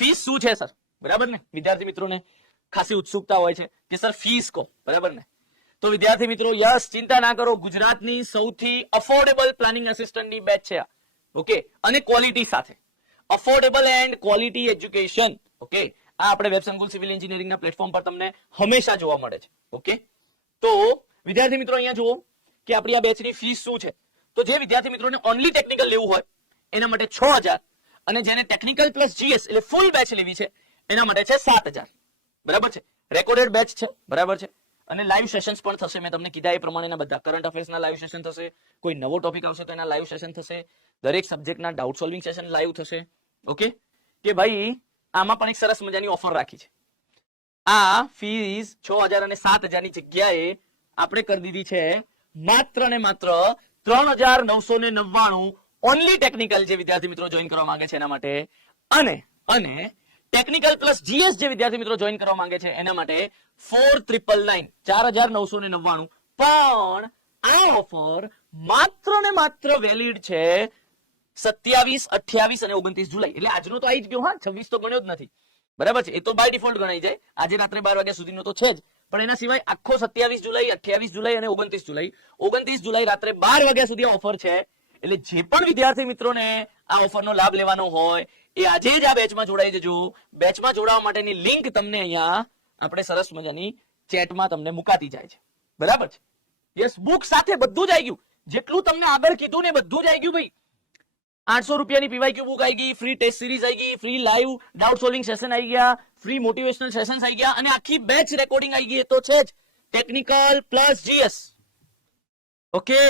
Fees શું છે sir, બરાબર ને? વિદ્યાર્થી મિત્રોને ખાસી ઉત્સુકતા હોય છે કે સર ફીસ કહો, બરાબર ને? તો વિદ્યાર્થી મિત્રો યસ, ચિંતા ના કરો, ગુજરાતની સૌથી અફોર્ડેબલ પ્લાનિંગ આસિસ્ટન્ટની બેચ છે આ. ઓકે, અને ક્વોલિટી સાથે, affordable and quality education. Okay, આ આપણે વેબ સંકુલ સિવિલ એન્જિનિયરિંગના પ્લેટફોર્મ પર તમને હંમેશા જોવા મળે છે. ઓકે, તો વિદ્યાર્થી મિત્રો અહીંયા જુઓ કે આપણી આ બેચની ફીસ શું છે. તો જે વિદ્યાર્થી મિત્રોને ઓનલી ટેકનિકલ લેવું હોય એના માટે 6000, અને જેને ટેકનિકલ પ્લસ જીએસ એટલે ફૂલ બેચ લેવી છે એના માટે છે 7000. બરાબર છે? રેકોર્ડેડ બેચ છે, બરાબર છે? અને લાઈવ સેશન્સ પણ થશે. મેં તમને કીધા એ પ્રમાણેના બધા કરંટ અફેર્સના લાઈવ સેશન થશે, કોઈ નવો ટોપિક આવશે તો એના લાઈવ સેશન થશે, દરેક સબ્જેક્ટના ડાઉટ સોલ્વિંગ સેશન લાઈવ થશે. ઓકે, કે ભાઈ આમાં પણ એક સરસ મજાની ઓફર રાખી છે. આ ફીસ 6000 અને 7000 ની જગ્યાએ આપણે કરી દીધી છે માત્ર ને માત્ર 3999 ઓનલી ટેકનિકલ જે વિદ્યાર્થી મિત્રો જોઈન કરવા માંગે છે એના માટે, અને ટેકનિકલ પ્લસ જીએસ જે વિદ્યાર્થી મિત્રો જોઈન કરવા માંગે છે એના માટે 4999, 4999. પણ આ ઓફર માત્ર ને માત્ર વેલિડ છે 27, 28 અને 29 જુલાઈ. એટલે આજનો તો આવી જ ગયો, હા, 26 તો ગણ્યો જ નથી, બરાબર છે? એ તો બાય ડિફોલ્ટ ગણાઈ જાય, આજે રાત્રે 12 વાગ્યા સુધીનો તો છે જ, પણ એના સિવાય આખો 27 જુલાઈ, 28 જુલાઈ અને 29 જુલાઈ, 29 જુલાઈ રાત્રે 12 વાગ્યા સુધી ઓફર છે. એટલે જે પણ વિદ્યાર્થી મિત્રોને આ ઓફરનો લાભ લેવાનો હોય એ આજે જ આ બેચમાં જોડાઈ જજો. બેચમાં જોડાવા માટેની લિંક તમને અહીંયા આપણે સરસ મજાની ચેટમાં તમને મુકાતી જાય છે, બરાબર છે? યસ, બુક સાથે બધું જ આવી ગયું, જેટલું તમને આગળ કીધું ને બધું જ આવી ગયું ભાઈ. 800 રૂપિયાની પીવાયક્યુ બુક આવી ગઈ, ફ્રી ટેસ્ટ સિરીઝ આવી ગઈ, free live doubt solving session આવી ગયા, ફ્રી મોટિવેશનલ સેશન્સ આવી ગયા, અને આખી બેચ રેકોર્ડિંગ આવી ગઈ. એ તો છે જ ટેકનિકલ પ્લસ જીએસ. ઓકે,